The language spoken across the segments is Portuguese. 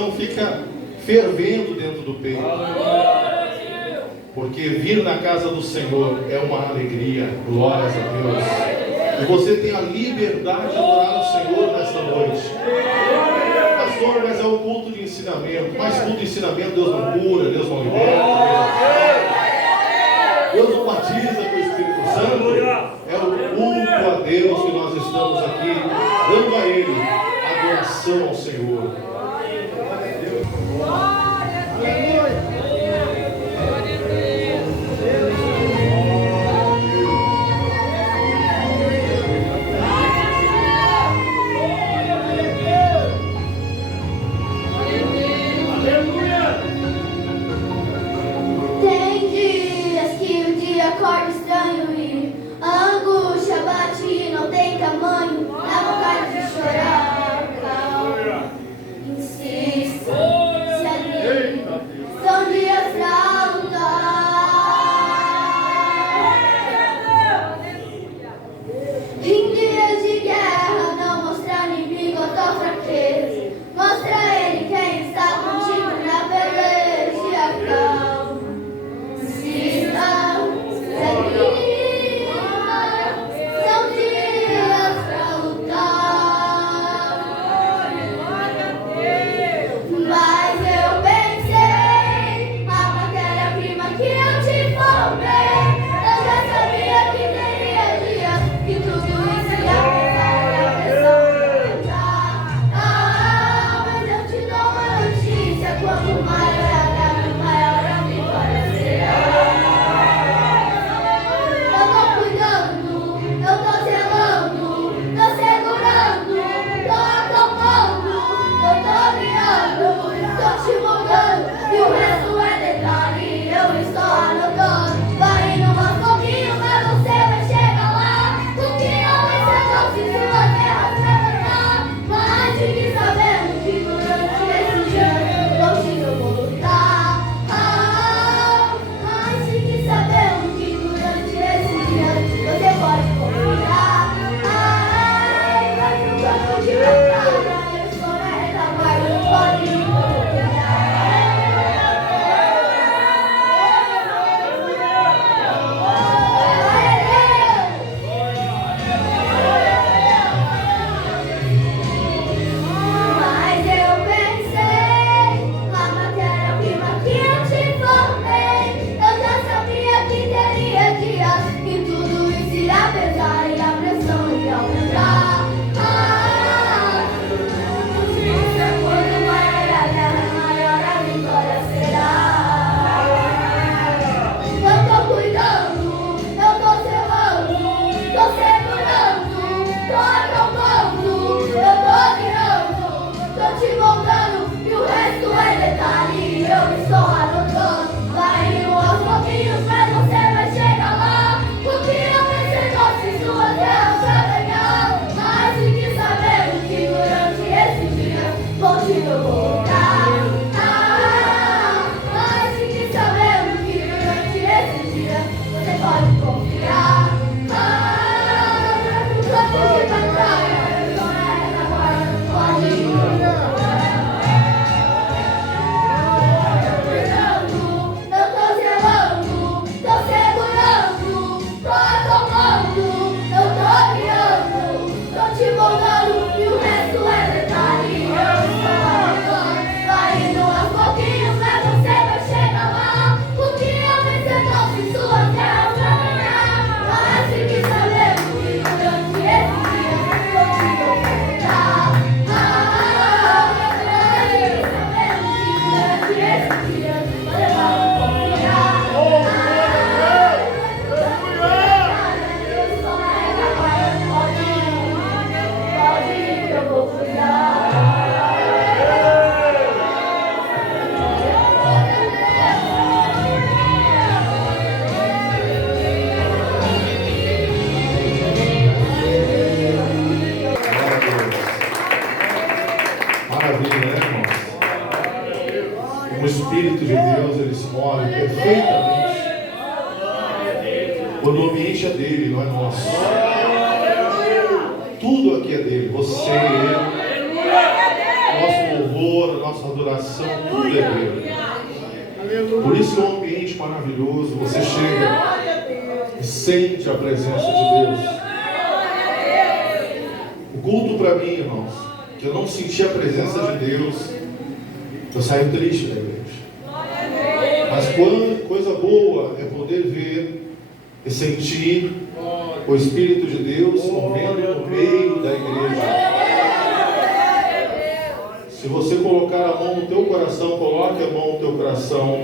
Fica fervendo dentro do peito, porque vir na casa do Senhor é uma alegria. Glórias a Deus. E você tem a liberdade de adorar o Senhor nesta noite. Pastor, mas é um culto de ensinamento. Mas culto de ensinamento Deus não cura, Deus não liberta, Deus não batiza com o Espírito Santo. É o culto a Deus que nós estamos aqui dando a Ele adoração ao Senhor. Acorda estranho e a angústia bate e não tem tamanho, dá vontade de chorar. Calma, insista, se anime, são dias pra lutar. Em dias de guerra, não mostra inimigo a tua fraqueza, mostra a ele quem está contigo na peleja. Calma, insista. São dias pra lutar. Mas eu pensei, a matéria-prima que eu te formei, eu já sabia que teria dias que tudo isso ia pesar e a pressão ia aumentar. Mas eu te dou uma notícia: quanto maior a guerra, maior a vitória será. Eu tô zelando, tô segurando, tô acalmando, eu tô guiando, tô te moldando, e o resto é detalhe, eu estou anotando. Vai indo aos pouquinhos, mas você vai chegar lá. O que eu vencedor se sua guerra trabalhar. Mas fique sabendo que durante esse dia contigo eu vou lutar. Mas fique sabendo que durante esse dia você pode confiar. Vai pro campo de batalha, eu estou na retaguarda, pode me Mas eu pensei, a matéria-prima que eu te formei, eu já sabia que teria dias que tudo isso ia pesar e a pressão ia aumentar. Quanto maior a guerra, maior a vitória será. Eu tô cuidando, eu tô zelando, tô segurando, tô acalmando, eu tô guiando, tô te moldando, e o resto é detalhe, eu estou anotando. Vai indo aos pouquinhos, mas você vai chegar lá. O que eu vencedor se sua guerra pra ganhar. Mas fique sabendo que durante esse dia contigo eu vou lutar. Mas fique sabendo que durante esse dia você pode confiar. Vai pro campo de batalha, eu estou na retaguarda, pode ir. Eu tô zelando, tô segurando, tô acalmando, eu tô guiando, tô te moldando, e o resto é detalhe, eu estou anotando. Vai indo aos pouquinhos, mas você vai chegar lá. O que eu vencedor se sua guerra pra ganhar. Mas fique sabendo que durante esse dia contigo eu vou lutar. Fique sabendo que durante esse dia você vai confiar. Eu estou na retaguarda, pode ir que eu vou cuidar. Maravilha, né, irmãos? O Espírito de Deus, ele se move perfeitamente quando o ambiente é dele, não é nosso. Tudo aqui é dele. Você, eu, nosso louvor louvor, a nossa adoração, tudo é dele. Por isso é um ambiente maravilhoso. Você chega e sente a presença de Deus. O culto para mim, irmãos, que eu não senti a presença de Deus, eu saio triste da igreja. Mas coisa boa é poder ver e sentir o Espírito de Deus movendo no meio da igreja. Se você colocar a mão no teu coração, coloque a mão no teu coração.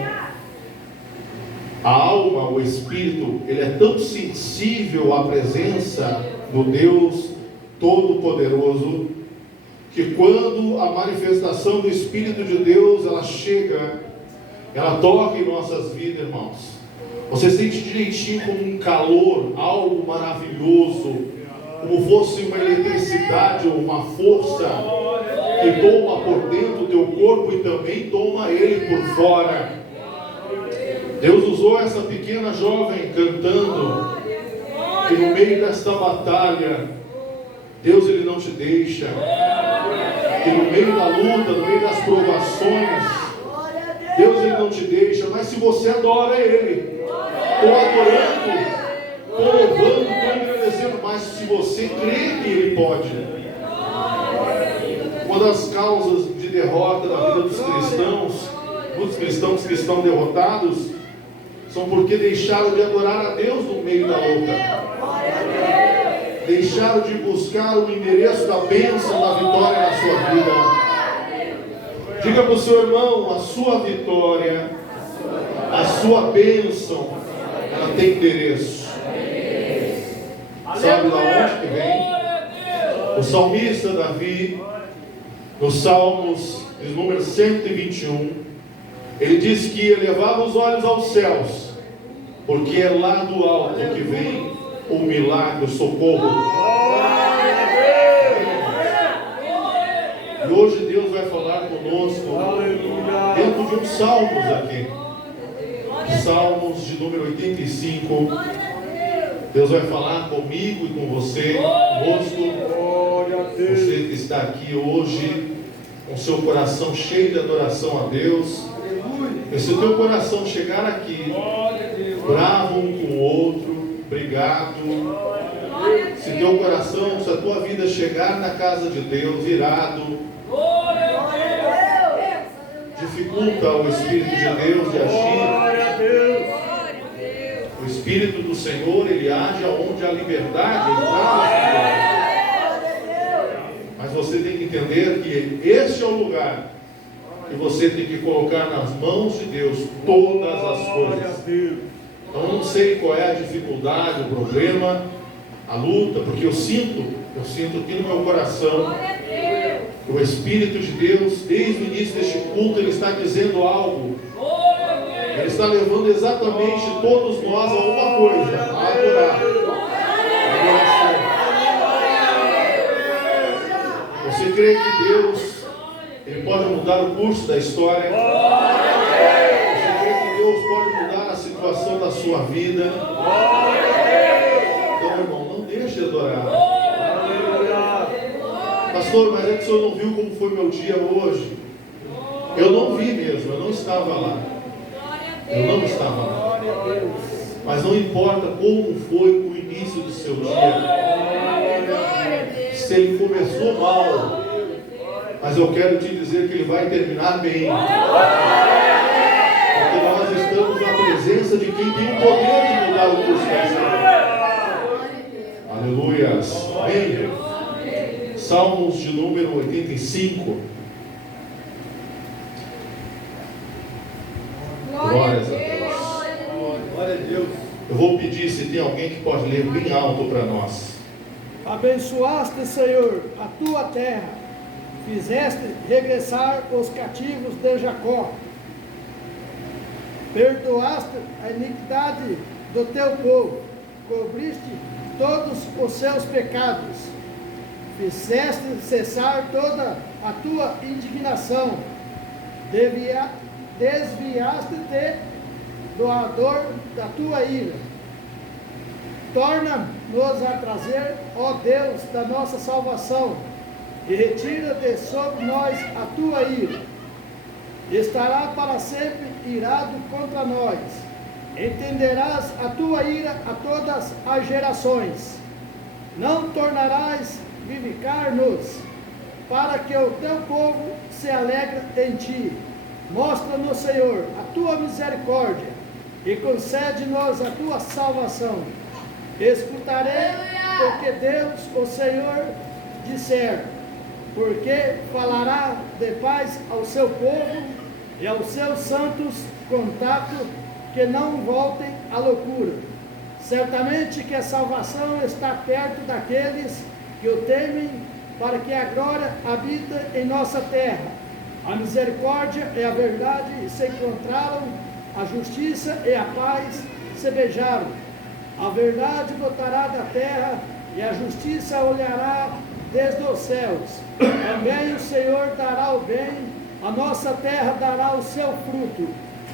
A alma, o Espírito, ele é tão sensível à presença do Deus Todo-Poderoso, que quando a manifestação do Espírito de Deus, ela chega, ela toca em nossas vidas, irmãos. Você sente direitinho como um calor, algo maravilhoso, como fosse uma eletricidade ou uma força que toma por dentro do teu corpo e também toma ele por fora. Deus usou essa pequena jovem cantando, que no meio desta batalha, Deus ele não te deixa, que no meio da luta, no meio das provações, Deus ele não te deixa, mas se você adora Ele, estou adorando, estou louvando, estou agradecendo, mas se você crê que Ele pode. Uma das causas de derrota na vida dos cristãos, muitos cristãos que estão derrotados, são porque deixaram de adorar a Deus no meio da luta. Deixaram de buscar o endereço da bênção, da vitória na sua vida. Diga para o seu irmão, a sua vitória, a sua bênção, ela tem endereço. Sabe de onde que vem? O salmista Davi, nos Salmos, de número 121, ele diz que elevava os olhos aos céus, porque é lá do alto que vem o milagre, o socorro. E hoje Deus vai falar conosco dentro de uns salmos aqui. Salmos de número 85. Deus vai falar comigo e com você, conosco. Você que está aqui hoje com seu coração cheio de adoração a Deus. E se o teu coração chegar aqui bravo um com o outro, brigado, se teu coração, se a tua vida chegar na casa de Deus irado, dificulta o Espírito de Deus de agir. O Espírito do Senhor, ele age onde há liberdade, ele traz. Mas você tem que entender que este é o lugar que você tem que colocar nas mãos de Deus todas as coisas. Então eu não sei qual é a dificuldade, o problema, a luta, porque eu sinto aqui no meu coração que o Espírito de Deus, desde o início deste culto, ele está dizendo algo. Ele está levando exatamente todos nós a uma coisa, a adorar. Você crê que Deus, ele pode mudar o curso da história? Você crê que Deus pode mudar a situação da sua vida? Então, irmão, não deixe de adorar. Pastor, mas é que o senhor não viu como foi meu dia hoje? Eu não vi mesmo, eu não estava lá. Eu não estava lá. Mas não importa como foi o início do seu dia. Se ele começou mal, mas eu quero te dizer que ele vai terminar bem. Porque nós estamos na presença de quem tem o poder de mudar o curso da história. Aleluia. Amém. Salmos de número 85. Glórias a Deus. Glória a Deus. Eu vou pedir se tem alguém que pode ler bem alto para nós. Abençoaste, Senhor, a tua terra, fizeste regressar os cativos de Jacó, perdoaste a iniquidade do teu povo, cobriste todos os seus pecados, fizeste cessar toda a tua indignação, desviaste-te do ardor da tua ira. Torna-nos a trazer, ó Deus da nossa salvação, e retira de sobre nós a tua ira. Estará para sempre irado contra nós. Entenderás a tua ira a todas as gerações. Não tornarás vivificar-nos, para que o teu povo se alegre em ti. Mostra-nos, Senhor, a tua misericórdia e concede-nos a tua salvação. Escutarei o que Deus, o Senhor, disser, porque falará de paz ao seu povo e aos seus santos contato, que não voltem à loucura. Certamente que a salvação está perto daqueles que o temem, para que a glória habita em nossa terra. A misericórdia e a verdade se encontraram, a justiça e a paz se beijaram. A verdade brotará da terra e a justiça olhará desde os céus. Também o Senhor dará o bem, a nossa terra dará o seu fruto.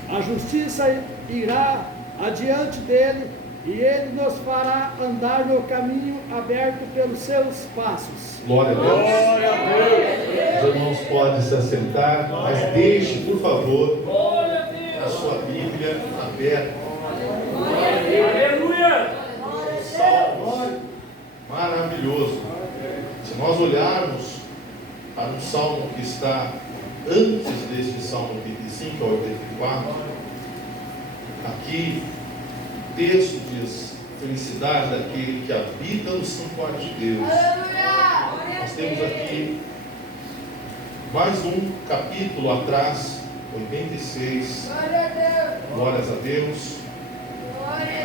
A justiça irá adiante dele, e ele nos fará andar no caminho aberto pelos seus passos. Glória a Deus. Glória a Deus. Os irmãos podem se assentar, mas deixe, por favor, a sua Bíblia aberta. Aleluia. Salmos maravilhoso. Se nós olharmos para um salmo que está antes deste salmo 85 ao 84, aqui o texto diz: felicidade daquele que habita no santuário de Deus. Nós temos aqui mais um capítulo atrás, 86, glórias a Deus,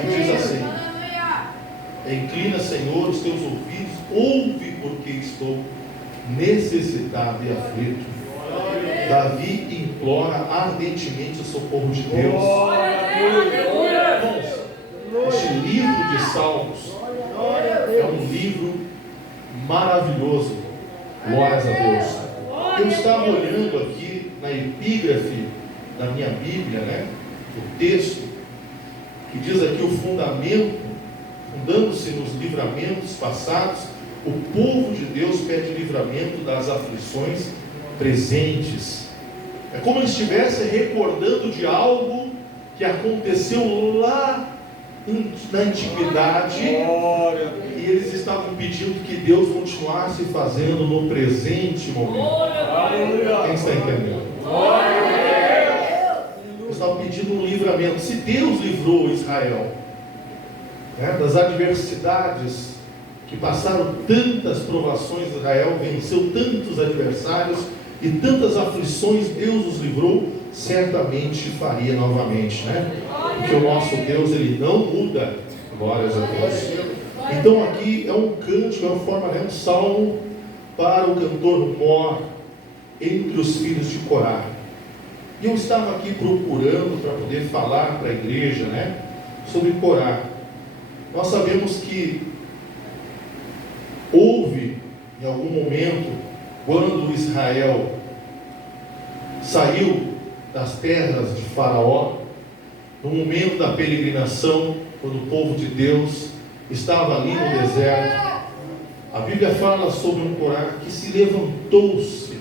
que diz assim: inclina, Senhor, os teus ouvidos, ouve, porque estou necessitado e aflito. Davi implora ardentemente o socorro de Deus. Irmãos, este livro de Salmos é um livro maravilhoso. Glórias a Deus. Eu estava olhando aqui na epígrafe da minha Bíblia, o texto que diz aqui o fundamento, fundando-se nos livramentos passados, o povo de Deus pede livramento das aflições presentes. É como eles estivessem recordando de algo que aconteceu lá na antiguidade, e eles estavam pedindo que Deus continuasse fazendo no presente momento. Quem está entendendo? Eles estavam pedindo um livramento. Se Deus livrou Israel das adversidades, que passaram tantas provações, Israel venceu tantos adversários e tantas aflições, Deus os livrou, certamente faria novamente, porque o nosso Deus, Ele não muda. Glórias a Deus. Então aqui é um cântico, é uma forma, um salmo para o cantor mor entre os filhos de Corá. E eu estava aqui procurando para poder falar para a igreja, sobre Corá. Nós sabemos que houve, em algum momento, quando Israel saiu das terras de Faraó, no momento da peregrinação, quando o povo de Deus estava ali no deserto, a Bíblia fala sobre um Corá que se levantou-se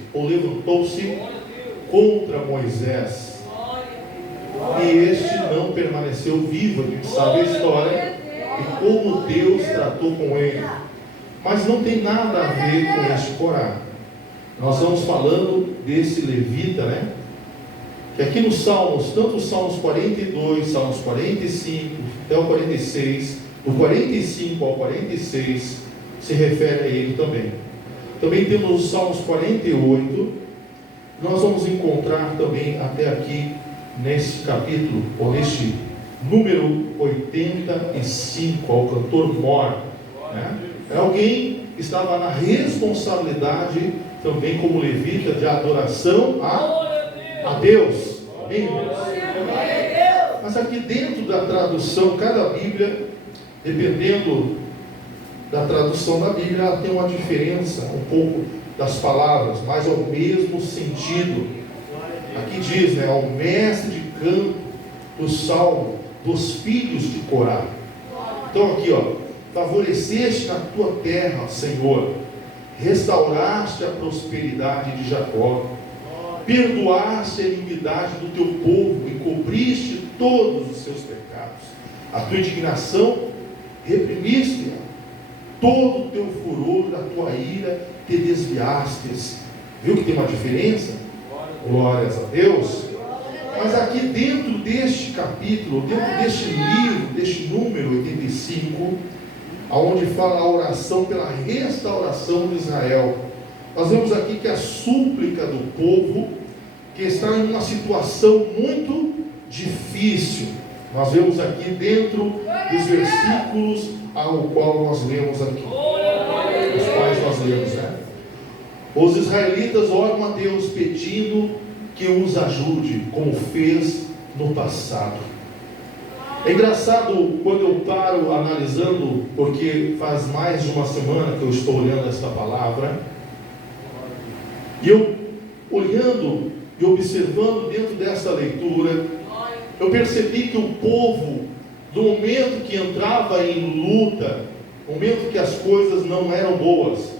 contra Moisés, e este não permaneceu vivo. A gente sabe a história e como Deus tratou com ele, mas não tem nada a ver com este Corá. Nós estamos falando desse levita, que aqui nos Salmos, tanto os Salmos 42, Salmos 45 até o 46, do 45 ao 46 se refere a ele também. Também temos os Salmos 48, nós vamos encontrar também até aqui nesse capítulo, ou neste número 85, ao cantor mor. É alguém que estava na responsabilidade também como levita de adoração a Deus. Amém, irmãos? Mas aqui dentro da tradução, cada Bíblia, dependendo da tradução da Bíblia, ela tem uma diferença um pouco das palavras, mas ao mesmo sentido. Aqui diz, ao mestre de canto do salmo dos filhos de Corá. Então aqui, favoreceste na tua terra, Senhor, restauraste a prosperidade de Jacó, perdoaste a iniquidade do teu povo e cobriste todos os seus pecados. A tua indignação reprimiste, todo o teu furor, da tua ira te desviastes. Viu que tem uma diferença? Glórias a Deus. Mas aqui dentro deste capítulo, dentro deste livro, deste número 85, onde fala a oração pela restauração de Israel, nós vemos aqui que a súplica do povo, que está em uma situação muito difícil, nós vemos aqui dentro dos versículos ao qual nós lemos aqui, os quais nós lemos, né? Os israelitas oram a Deus pedindo que os ajude, como fez no passado. É engraçado quando eu paro analisando, porque faz mais de uma semana que eu estou olhando esta palavra, e eu olhando e observando dentro desta leitura, eu percebi que o povo, no momento que entrava em luta, no momento que as coisas não eram boas,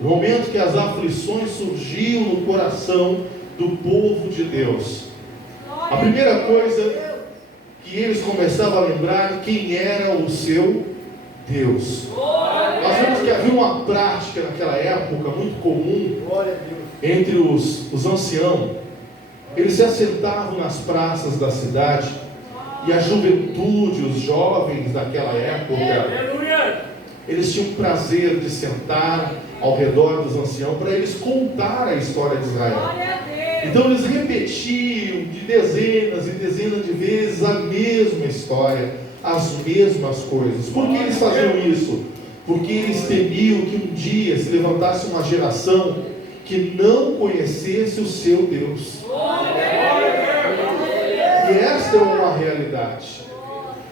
no momento que as aflições surgiam no coração do povo de Deus, a primeira coisa que eles começavam a lembrar quem era o seu Deus. Nós vemos que havia uma prática naquela época muito comum entre os anciãos. Eles se assentavam nas praças da cidade, e a juventude, os jovens daquela época, eles tinham prazer de sentar ao redor dos anciãos para eles contar a história de Israel. Então eles repetiam de dezenas e dezenas de vezes a mesma história, as mesmas coisas. Por que eles faziam isso? Porque eles temiam que um dia se levantasse uma geração que não conhecesse o seu Deus. E esta é uma realidade.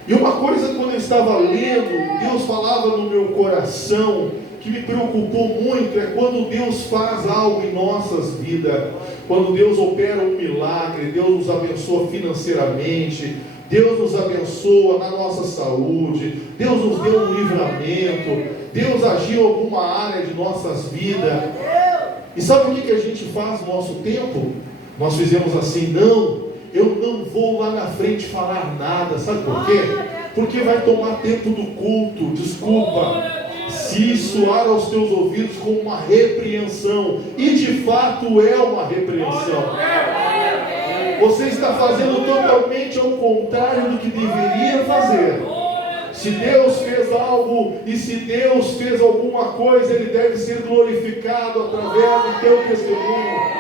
E uma coisa, quando eu estava lendo, Deus falava no meu coração, que me preocupou muito, é quando Deus faz algo em nossas vidas, quando Deus opera um milagre, Deus nos abençoa financeiramente, Deus nos abençoa na nossa saúde, Deus nos deu um livramento, Deus agiu em alguma área de nossas vidas. E sabe o que a gente faz no nosso tempo? Nós fizemos assim: não, eu não vou lá na frente falar nada. Sabe por quê? Porque vai tomar tempo do culto. Desculpa, se soar aos teus ouvidos como uma repreensão, e de fato é uma repreensão, você está fazendo totalmente ao contrário do que deveria fazer. Se Deus fez algo, e se Deus fez alguma coisa, Ele deve ser glorificado através do teu testemunho.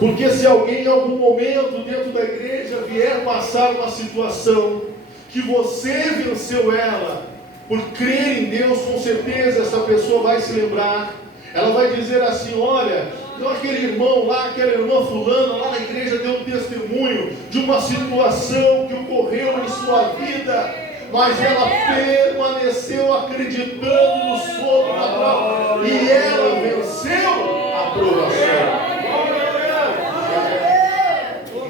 Porque se alguém em algum momento dentro da igreja vier passar uma situação que você venceu ela, por crer em Deus, com certeza essa pessoa vai se lembrar. Ela vai dizer assim: olha, então aquele irmão lá, aquela irmã fulana lá na igreja deu um testemunho de uma situação que ocorreu em sua vida, mas ela permaneceu acreditando no sobrenatural e ela venceu a provação.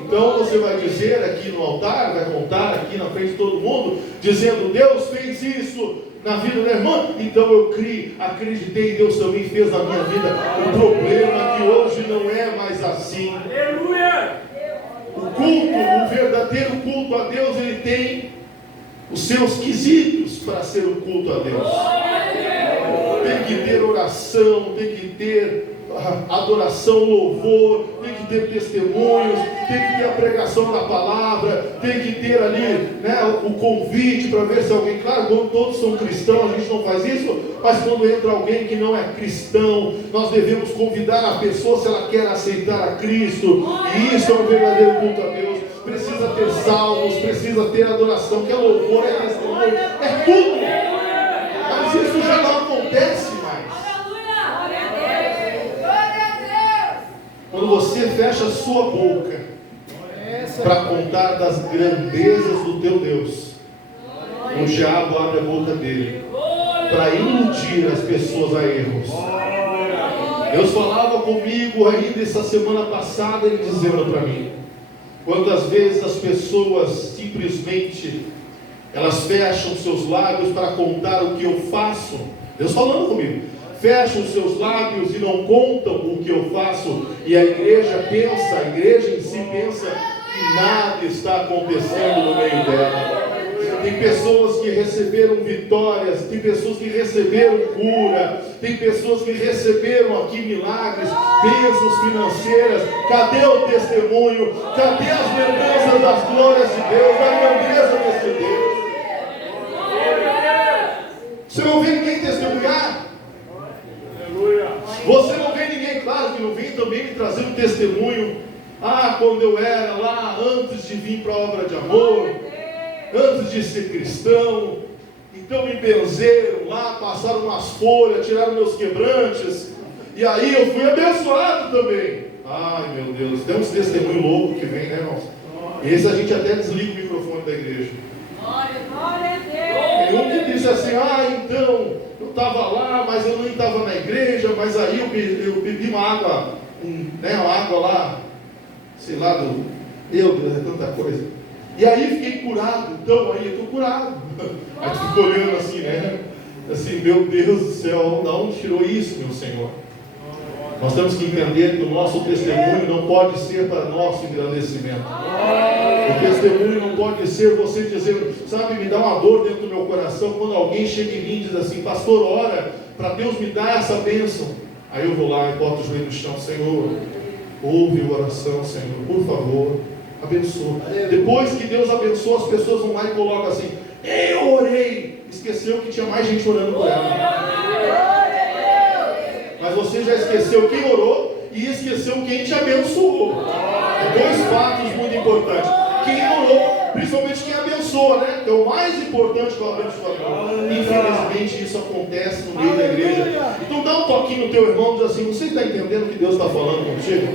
Então você vai dizer aqui no altar, vai contar aqui na frente de todo mundo, dizendo: Deus fez isso na vida da irmã, então eu criei, acreditei, Deus também fez na minha vida. O problema é que hoje não é mais assim. Aleluia! O culto, o verdadeiro culto a Deus, ele tem os seus quesitos para ser um culto a Deus. Tem que ter oração, tem que ter adoração, louvor, tem que ter testemunhos, tem que ter a pregação da palavra, tem que ter ali, né, o convite para ver se alguém, claro, quando todos são cristãos, a gente não faz isso, mas quando entra alguém que não é cristão, nós devemos convidar a pessoa se ela quer aceitar a Cristo, e isso é um verdadeiro culto a Deus. Precisa ter salmos, precisa ter adoração, que é louvor, é testemunho, é tudo, mas isso já não acontece mais. Quando você fecha a sua boca para contar das grandezas do teu Deus, o diabo abre a boca dele para iludir as pessoas a erros. Deus falava comigo ainda essa semana passada, Ele dizendo para mim: quantas vezes as pessoas simplesmente elas fecham seus lábios para contar o que eu faço, Deus falando comigo, fecham os seus lábios e não contam o que eu faço, e a igreja em si pensa que nada está acontecendo no meio dela. Tem pessoas que receberam vitórias, tem pessoas que receberam cura, tem pessoas que receberam aqui milagres, bênçãos financeiras. Cadê o testemunho? Cadê as lembranças das glórias de Deus, da grandeza desse Deus? Você não vê ninguém testemunhar? Você não vê ninguém, claro que não vem também me trazer um testemunho. Quando eu era lá, antes de vir para a obra de amor, antes de ser cristão, então me benzeram lá, passaram umas folhas, tiraram meus quebrantes, e aí eu fui abençoado também. Ai meu Deus, tem uns testemunhos loucos que vem, né, irmãos? Esse a gente até desliga o microfone da igreja. Glória a Deus. Tem um que disse assim: então, eu estava lá, mas eu nem estava na igreja, mas aí eu bebi uma água, uma água lá, sei lá, meu Deus, é tanta coisa. E aí fiquei curado, então aí eu estou curado. Aí tu fica olhando assim, né? Assim, meu Deus do céu, de onde tirou isso, meu Senhor? Nós temos que entender que o nosso testemunho não pode ser para nosso engrandecimento. O testemunho não pode ser você dizendo, sabe, me dá uma dor dentro do meu coração quando alguém chega em mim e diz assim: pastor, ora para Deus me dar essa bênção. Aí eu vou lá e boto o joelho no chão: Senhor, ouve a oração, Senhor, por favor, abençoa. Depois que Deus abençoa, as pessoas vão lá e colocam assim: eu orei. Esqueceu que tinha mais gente orando por ela. Mas você já esqueceu quem orou e esqueceu quem te abençoou. Dois fatos muito importantes: quem orou, principalmente quem abençoa, né? Que é o mais importante que o abençoador. Infelizmente isso acontece no meio da igreja. Então dá um toquinho no teu irmão e diz assim: você está entendendo o que Deus está falando contigo?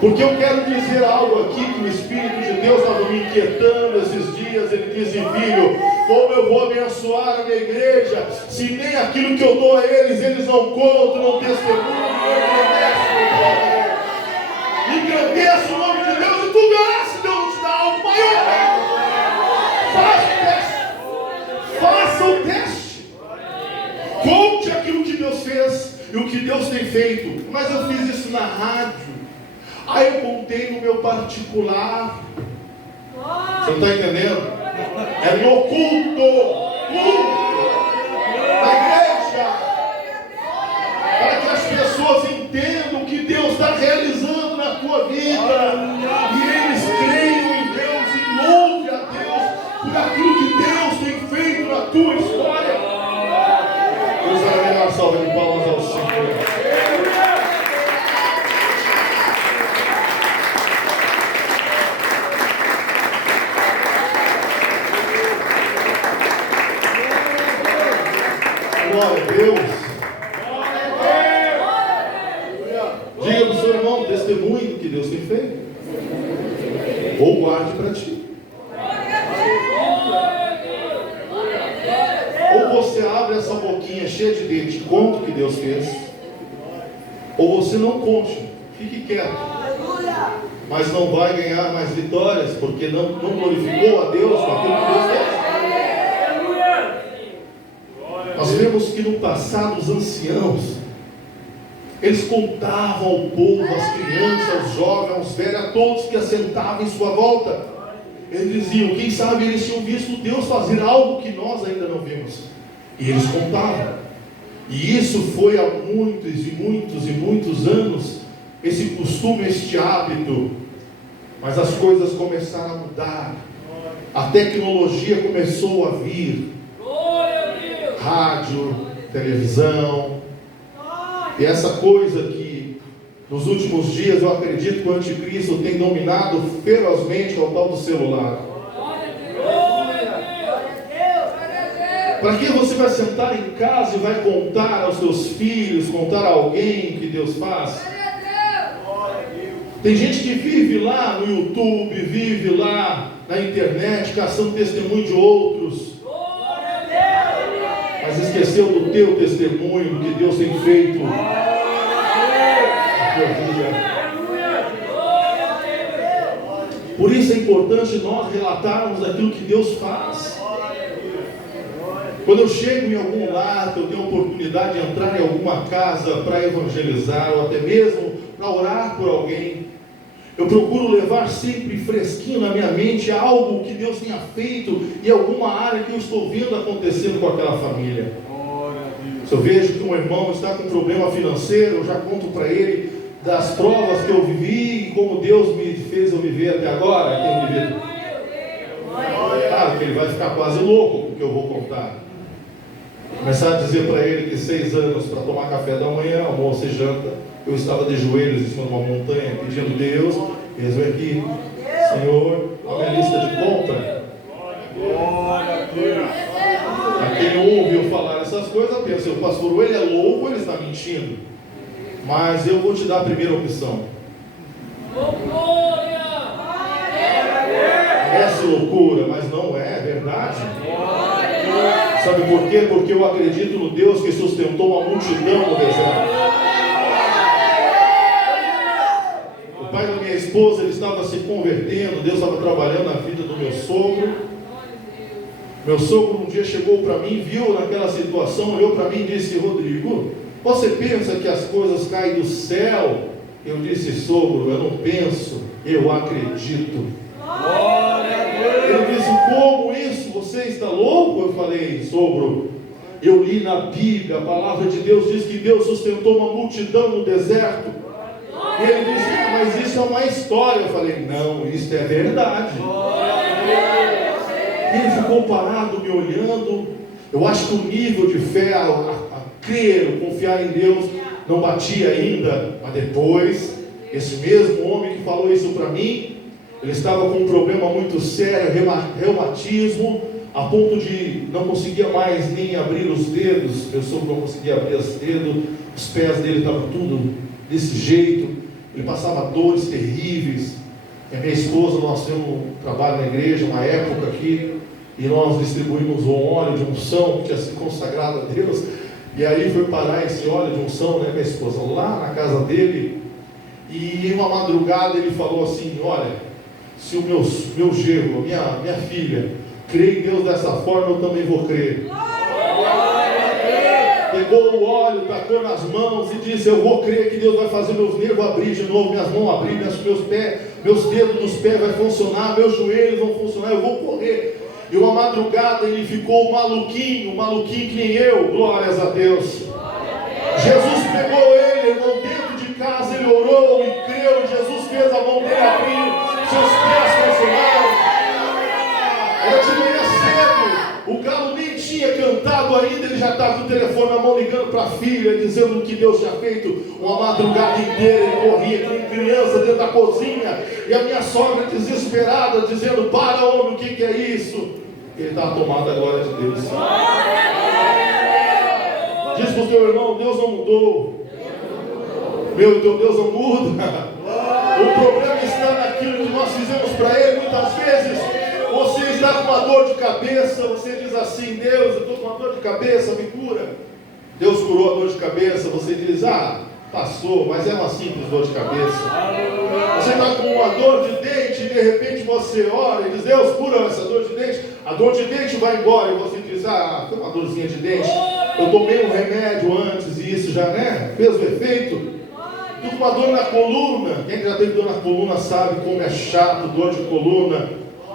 Porque eu quero dizer algo aqui que o Espírito de Deus estava me inquietando esses dias. Ele disse: filho, como eu vou abençoar a minha igreja, se nem aquilo que eu dou a eles não contam, não testemunham, engrandeço o nome de Deus, e tu verás se Deus não te dá algo maior. Faça o teste. Conte aquilo que Deus fez e o que Deus tem feito. Mas eu fiz isso na rádio. Aí eu contei no meu particular. Você não está entendendo? É no culto da igreja, para que as pessoas entendam o que Deus está realizando na tua vida, e eles creiam em Deus e louvem a Deus por aquilo que Deus tem feito na tua história. Deus vai dar uma salva de palmas ao Senhor. Glória a Deus. Diga para o seu irmão: testemunhe do que Deus tem feito, ou guarde para ti. Ou você abre essa boquinha cheia de dente e conta o que Deus fez, ou você não conte, fique quieto, mas não vai ganhar mais vitórias, porque não glorificou a Deus com aquilo que Deus fez. Nós vemos que no passado os anciãos, eles contavam ao povo, às crianças, aos jovens, aos velhos, a todos que assentavam em sua volta. Eles diziam, quem sabe eles tinham visto Deus fazer algo que nós ainda não vimos. E eles contavam. E isso foi há muitos e muitos e muitos anos, esse costume, este hábito. Mas as coisas começaram a mudar. A tecnologia começou a vir. Rádio, televisão, e essa coisa que nos últimos dias eu acredito que o anticristo tem dominado ferozmente, ao tal do celular. Para que você vai sentar em casa e vai contar aos seus filhos, contar a alguém que Deus faz? Tem gente que vive lá no YouTube, vive lá na internet, caçando testemunho de outros, mas esqueceu do teu testemunho, do que Deus tem feito na tua vida. Por isso é importante nós relatarmos aquilo que Deus faz. Quando eu chego em algum lar, eu tenho a oportunidade de entrar em alguma casa para evangelizar, ou até mesmo para orar por alguém, eu procuro levar sempre fresquinho na minha mente algo que Deus tenha feito em alguma área que eu estou vendo acontecendo com aquela família. Se eu vejo que um irmão está com um problema financeiro, eu já conto para ele das provas que eu vivi e como Deus me fez eu viver até agora. Claro que ele vai ficar quase louco com o que eu vou contar. Começar a dizer para ele que 6 anos para tomar café da manhã, almoço e janta, eu estava de joelhos em cima de uma montanha pedindo Deus, mesmo aqui, Senhor, a minha lista de compra. A quem ouve eu falar essas coisas, pensa, o pastor, ou ele é louco ou ele está mentindo. Mas eu vou te dar a primeira opção. Parece loucura, mas não é verdade. Sabe por quê? Porque eu acredito no Deus que sustentou uma multidão no deserto. O pai da minha esposa, ele estava se convertendo, Deus estava trabalhando na vida do meu sogro. Meu sogro um dia chegou para mim, viu naquela situação, olhou para mim e disse, Rodrigo, você pensa que as coisas caem do céu? Eu disse, sogro, eu não penso, eu acredito. Ele disse, como isso? Você está louco? Eu falei, sogro, eu li na Bíblia, a palavra de Deus diz que Deus sustentou uma multidão no deserto. E ele disse, mas isso é uma história. Eu falei, não, isso é verdade. E ele ficou parado me olhando. Eu acho que o nível de fé, a crer, confiar em Deus, não batia ainda. Mas depois, esse mesmo homem que falou isso para mim, ele estava com um problema muito sério, reumatismo, a ponto de não conseguia mais nem abrir os dedos. Meu sogro não conseguia abrir os dedos, os pés dele estavam tudo desse jeito, ele passava dores terríveis. E a minha esposa, nós temos um trabalho na igreja, uma época aqui, e nós distribuímos um óleo de unção que tinha sido consagrado a Deus. E aí foi parar esse óleo de unção, né, minha esposa, lá na casa dele. E em uma madrugada ele falou assim, olha, se o meu genro, minha filha, crê em Deus dessa forma, eu também vou crer. Pegou o óleo, tacou nas mãos e disse, eu vou crer que Deus vai fazer meus nervos abrir de novo, minhas mãos abrir, meus dedos dos pés vai funcionar, meus joelhos vão funcionar, eu vou correr. E uma madrugada ele ficou maluquinho que nem eu, glórias a Deus. Jesus pegou ele, irmão, dentro de casa, ele orou e creu, Jesus fez a mão dele abrir, seus pés funcionaram. Era de manhã cedo, o galo nem tinha cantado ainda, ele já estava com o telefone na mão ligando para a filha, dizendo o que Deus tinha feito. Uma madrugada inteira ele corria, com criança dentro da cozinha, e a minha sogra desesperada, dizendo, para homem, o que é isso? Ele está tomado da glória de Deus. Diz para o teu irmão, Deus não mudou. Teu Deus não muda. O problema está naquilo que nós fizemos para Ele. Muitas vezes você está com uma dor de cabeça, você diz assim, Deus, eu estou com uma dor de cabeça, me cura. Deus curou a dor de cabeça, você diz, passou, mas é uma simples dor de cabeça. Você está com uma dor de dente e de repente você ora e diz, Deus, cura essa dor de dente. A dor de dente vai embora e você diz, foi uma dorzinha de dente. Eu tomei um remédio antes e isso já, fez o efeito. Estou com uma dor na coluna. Quem já teve dor na coluna sabe como é chato, dor de coluna.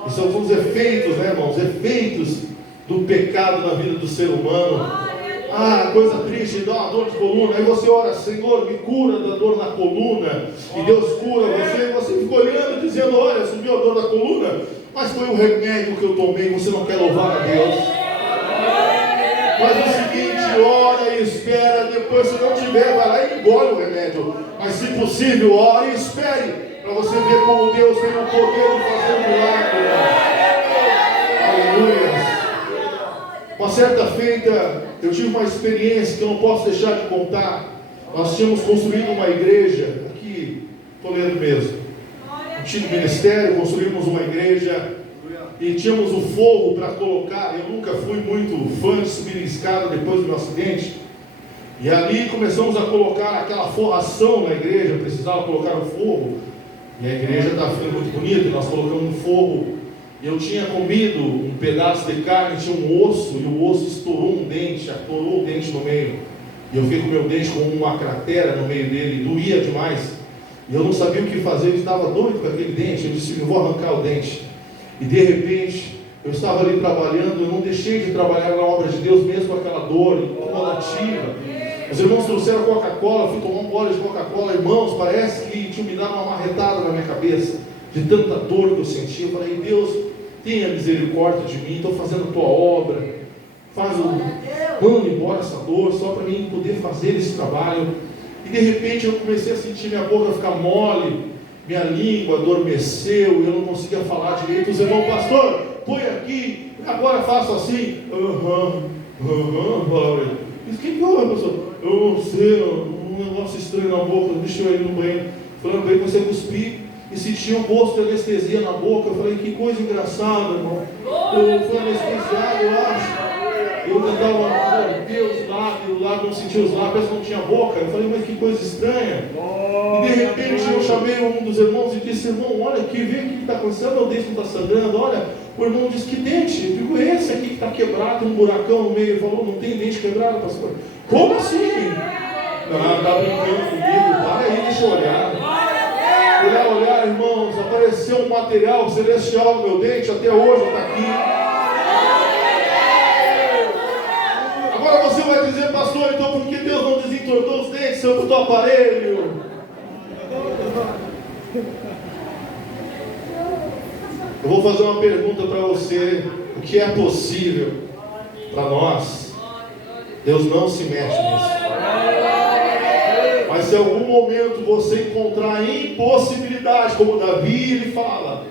E são os efeitos, irmãos? Efeitos do pecado na vida do ser humano. Coisa triste, dá uma dor de coluna. Aí você ora, Senhor, me cura da dor na coluna. E Deus cura você. E você fica olhando, dizendo, olha, subiu a dor na coluna. Mas foi o remédio que eu tomei. Você não quer louvar a Deus? Faz o seguinte, ora e espera. Depois, se não tiver, vai lá e engole o remédio. Mas se possível, ore e espere, para você ver como Deus tem o poder de fazer um milagre. Aleluia. Uma certa feita, eu tive uma experiência que eu não posso deixar de contar. Nós tínhamos construído uma igreja aqui, Toledo mesmo. Antigo ministério, construímos uma igreja e tínhamos o fogo para colocar. Eu nunca fui muito fã de subir em escada depois do meu acidente. E ali começamos a colocar aquela forração na igreja, precisava colocar o fogo. E a igreja está ficando muito bonita, e nós colocamos um fogo Eu tinha comido um pedaço de carne, tinha um osso, e o osso estourou um dente, atorou o dente no meio. E eu fiquei com o meu dente com uma cratera no meio dele, doía demais. E eu não sabia o que fazer, eu estava doido com aquele dente. Eu disse, eu vou arrancar o dente. E de repente, eu estava ali trabalhando, eu não deixei de trabalhar na obra de Deus, mesmo com aquela dor incomodativa. Os irmãos trouxeram Coca-Cola, fui tomar um gole de Coca-Cola. Irmãos, parece que tinham me dado uma marretada na minha cabeça, de tanta dor que eu sentia. Eu falei, Deus, tenha misericórdia de mim, estou fazendo a tua obra, manda embora essa dor, só para mim poder fazer esse trabalho. E de repente eu comecei a sentir minha boca ficar mole, minha língua adormeceu, eu não conseguia falar direito. Os irmãos, pastor, põe aqui, agora faço assim. O que houve, pastor? Eu não sei, um negócio estranho na boca, deixa eu ir no banheiro. Falando bem, você cuspir e sentia um gosto de anestesia na boca. Eu falei, que coisa engraçada, irmão. Eu fui anestesiado, eu acho. Eu tentava, Deus, o lábio, não sentia os lábios, parece que não tinha boca. Eu falei, mas que coisa estranha. E de repente eu chamei um dos irmãos e disse, irmão, olha aqui, vê o que está acontecendo, meu dente não está sangrando, olha. O irmão disse, que dente? Eu digo, esse aqui que está quebrado, tem um buracão no meio. Ele falou, não tem dente quebrado, pastor. Como assim? Não, está brincando comigo, para aí, deixa eu olhar. Olhar, irmãos, apareceu um material celestial no meu dente, até hoje está aqui. Agora você vai dizer, pastor, então por que Deus não desentortou os dentes, seu botou aparelho? Eu vou fazer uma pergunta para você. O que é possível para nós, Deus não se mexe nisso. Mas se em algum momento você encontrar impossibilidade, como Davi ele fala,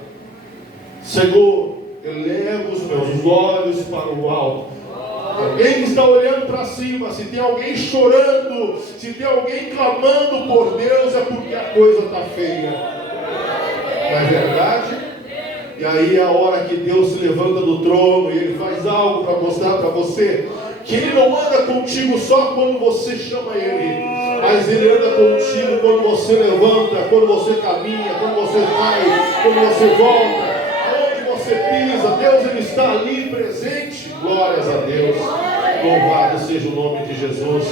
Senhor, eleva os meus olhos para o alto. Alguém está olhando para cima, se tem alguém chorando, se tem alguém clamando por Deus, é porque a coisa está feia. Não é verdade? E aí é a hora que Deus se levanta do trono e Ele faz algo para mostrar para você que Ele não anda contigo só quando você chama Ele, mas Ele anda contigo quando você levanta, quando você caminha, quando você vai, quando você volta. Você pisa, Deus ele está ali presente. Glórias a Deus, louvado seja o nome de Jesus.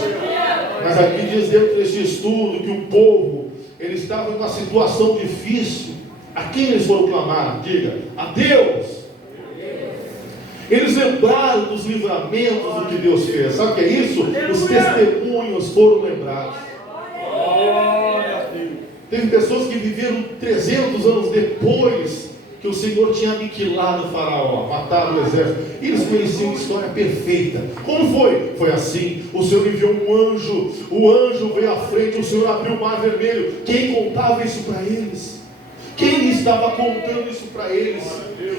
Mas aqui diz dentro desse estudo que o povo ele estava em uma situação difícil. A quem eles foram clamar? Diga, a Deus. Eles lembraram dos livramentos do que Deus fez. Sabe o que é isso? Os testemunhos foram lembrados. Teve pessoas que viveram 300 anos depois que o Senhor tinha aniquilado o faraó, matado o exército. Eles conheciam a história perfeita. Como foi? Foi assim, o Senhor enviou um anjo, o anjo veio à frente, o Senhor abriu o mar vermelho. Quem contava isso para eles? Quem estava contando isso para eles?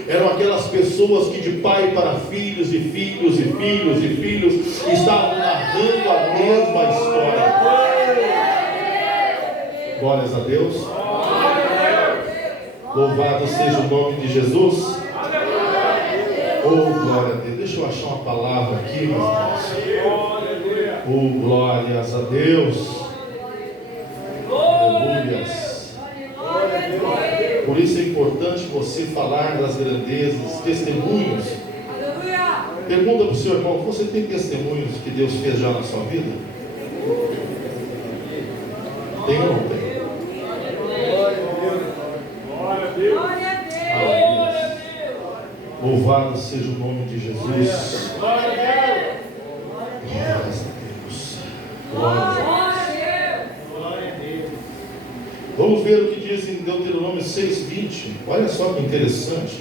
Eram aquelas pessoas que de pai para filhos e filhos e filhos e filhos estavam narrando a mesma história. Glórias a Deus. Louvado seja o nome de Jesus. Oh, glória a Deus. Deixa eu achar uma palavra aqui, meus irmãos. Oh, glórias a Deus. Aleluias. Por isso é importante você falar das grandezas, testemunhos. Pergunta para o seu irmão, você tem testemunhos que Deus fez já na sua vida? Tem ou não tem? Louvado seja o nome de Jesus. Glórias a Deus. Glória a Deus. Vamos ver o que diz em Deuteronômio 6:20. Olha só que interessante.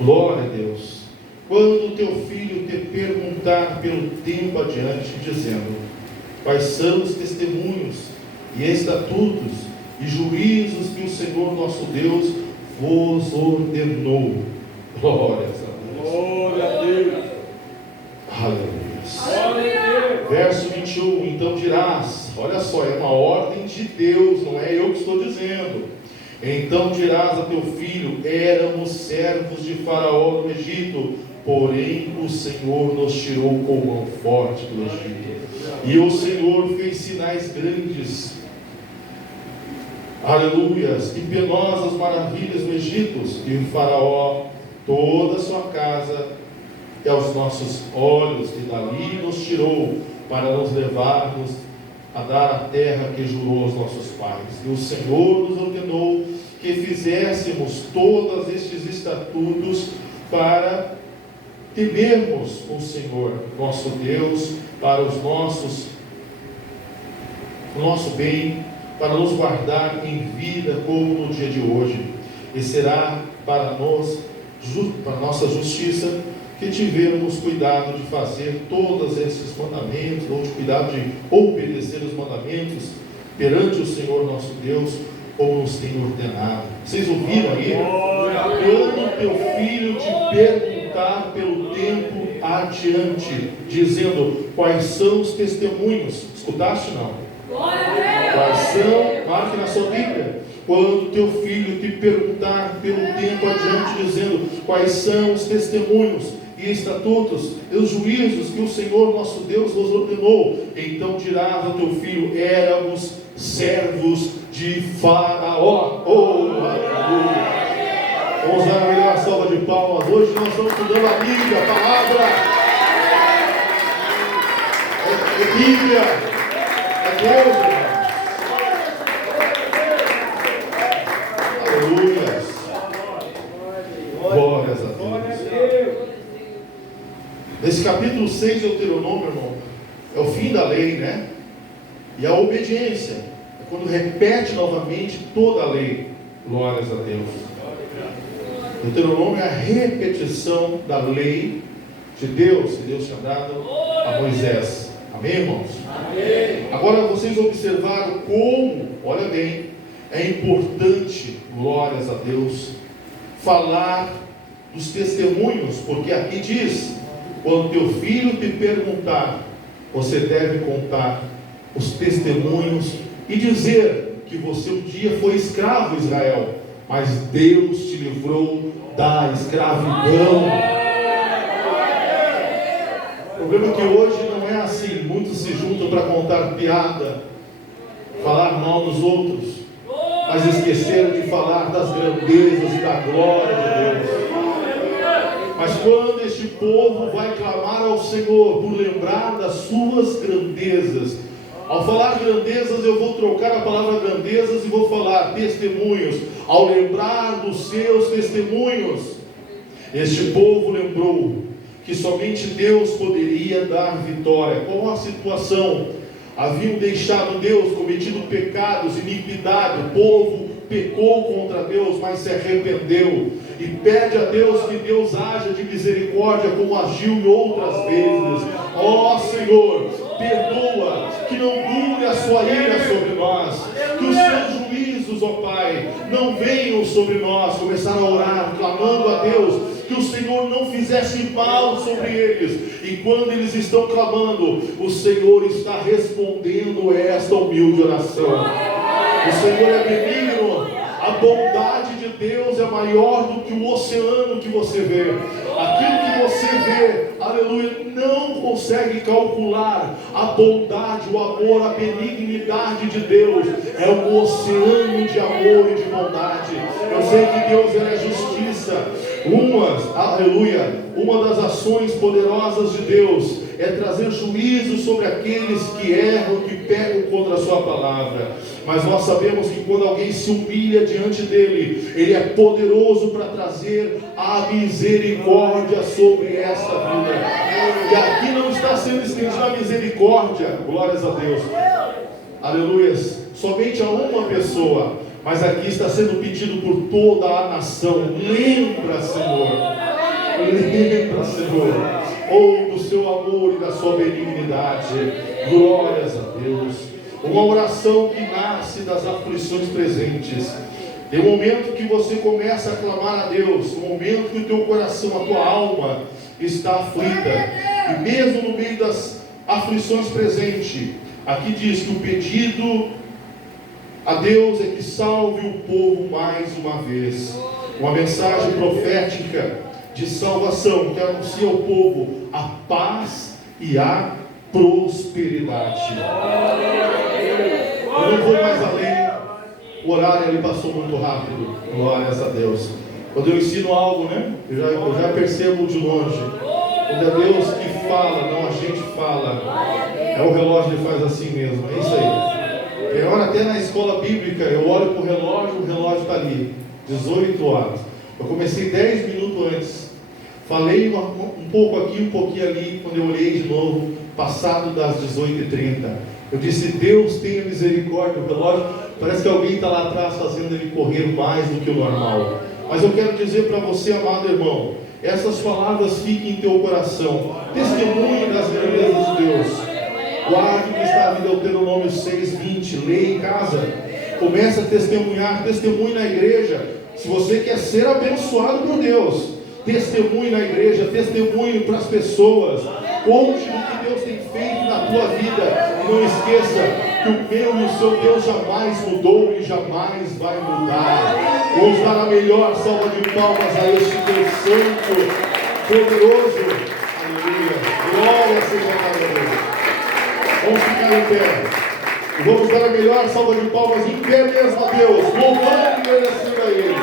Glória a Deus. Quando o teu filho te perguntar pelo tempo adiante, dizendo: quais são os testemunhos e estatutos e juízos que o Senhor nosso Deus vos ordenou. Glórias a Deus. Glória a Deus. Aleluia. Verso 21. Então dirás, olha só, é uma ordem de Deus, não é eu que estou dizendo. Então dirás a teu filho: éramos servos de Faraó no Egito, porém o Senhor nos tirou com mão forte do Egito. E o Senhor fez sinais grandes Aleluias, que penosas maravilhas no Egito, e o faraó, toda a sua casa, e aos nossos olhos, que dali nos tirou, para nos levar-nos a dar a terra que jurou aos nossos pais. E o Senhor nos ordenou que fizéssemos todos estes estatutos para temermos o Senhor, nosso Deus, para o nosso bem, para nos guardar em vida como no dia de hoje. E será para nossa justiça que tivermos cuidado de fazer todos esses mandamentos, ou de cuidado de obedecer os mandamentos perante o Senhor nosso Deus, como nos tem ordenado. Vocês ouviram aí? Quando teu filho te perguntar pelo tempo adiante, dizendo quais são os testemunhos, escutaste não? Quais são, marque na sua Bíblia. Quando teu filho te perguntar pelo tempo adiante, dizendo quais são os testemunhos e estatutos e os juízos que o Senhor nosso Deus nos ordenou, então dirás ao teu filho: éramos servos de Faraó. Oh, aleluia! Vamos dar a melhor salva de palmas. Hoje nós estamos estudando a Bíblia, a palavra. É Bíblia, é Deus, irmão. Aleluia! Glórias a Deus. Nesse capítulo 6 de Deuteronômio, irmão, é o fim da lei, né? E a obediência é quando repete novamente toda a lei. Glórias a Deus. Deuteronômio é a repetição da lei de Deus, que Deus tinha dado a Moisés. Amém, irmãos? Amém. Agora vocês observaram como, olha bem, é importante, glórias a Deus, falar dos testemunhos, porque aqui diz: quando teu filho te perguntar, você deve contar os testemunhos e dizer que você um dia foi escravo, Israel, mas Deus te livrou da escravidão. O problema é que hoje não é assim. Muitos se juntam para contar piada, falar mal dos outros, mas esqueceram de falar das grandezas e da glória de Deus. Mas quando este povo vai clamar ao Senhor por lembrar das suas grandezas, ao falar grandezas, eu vou trocar a palavra grandezas e vou falar testemunhos. Ao lembrar dos seus testemunhos, este povo lembrou que somente Deus poderia dar vitória. Qual a situação? Haviam deixado Deus, cometido pecados, iniquidade. O povo pecou contra Deus, mas se arrependeu e pede a Deus que Deus haja de misericórdia, como agiu em outras vezes. Ó Senhor, perdoa, que não dure a sua ira sobre nós, que os seus juízos, ó Pai, não venham sobre nós. Começaram a orar, clamando a Deus que o Senhor não fizesse mal sobre eles. E quando eles estão clamando, o Senhor está respondendo esta humilde oração. O Senhor é benigno. A bondade de Deus é maior do que o oceano que você vê. Aquilo que você vê, aleluia, não consegue calcular a bondade, o amor, a benignidade de Deus. É um oceano de amor e de bondade. Eu sei que Deus é justiça. Uma das ações poderosas de Deus é trazer juízo sobre aqueles que erram, que pecam contra a sua palavra. Mas nós sabemos que quando alguém se humilha diante dele, ele é poderoso para trazer a misericórdia sobre essa vida. E aqui não está sendo estendida a misericórdia, glórias a Deus, aleluias, somente a uma pessoa, mas aqui está sendo pedido por toda a nação. Lembra, Senhor, do seu amor e da sua benignidade. Glórias a Deus. Uma oração que nasce das aflições presentes. Tem um momento que você começa a clamar a Deus, um momento que o teu coração, a tua alma está aflita, e mesmo no meio das aflições presentes, aqui diz que o pedido a Deus é que salve o povo mais uma vez. Uma mensagem profética de salvação que anuncia ao povo a paz e a prosperidade. Eu não vou mais além. O horário ele passou muito rápido. Glórias a Deus. Quando eu ensino algo, né? Eu já percebo de longe. Quando é Deus que fala, não a gente fala. É o relógio que faz assim mesmo. É isso aí. Tem hora até na escola bíblica, eu olho para o relógio está ali. 18 horas. Eu comecei 10 minutos antes. Falei um pouco aqui, um pouquinho ali. Quando eu olhei de novo, passado das 18h30. Eu disse, Deus tenha misericórdia. O relógio, parece que alguém está lá atrás fazendo ele correr mais do que o normal. Mas eu quero dizer para você, amado irmão, essas palavras fiquem em teu coração. Testemunhe das grandezas de Deus. Guarde o que está em Deuteronômio 6:20. Leia em casa. Comece a testemunhar. Testemunhe na igreja. Se você quer ser abençoado por Deus, testemunhe na igreja. Testemunhe para as pessoas. Conte o que Deus tem feito na tua vida. E não esqueça que o meu e o seu Deus jamais mudou e jamais vai mudar. Vamos dar a melhor salva de palmas a este Deus santo, poderoso. Aleluia. Glória seja a Deus. Vamos ficar em pé. E vamos dar a melhor salva de palmas em pé mesmo a Deus, louvando e agradecendo a Ele.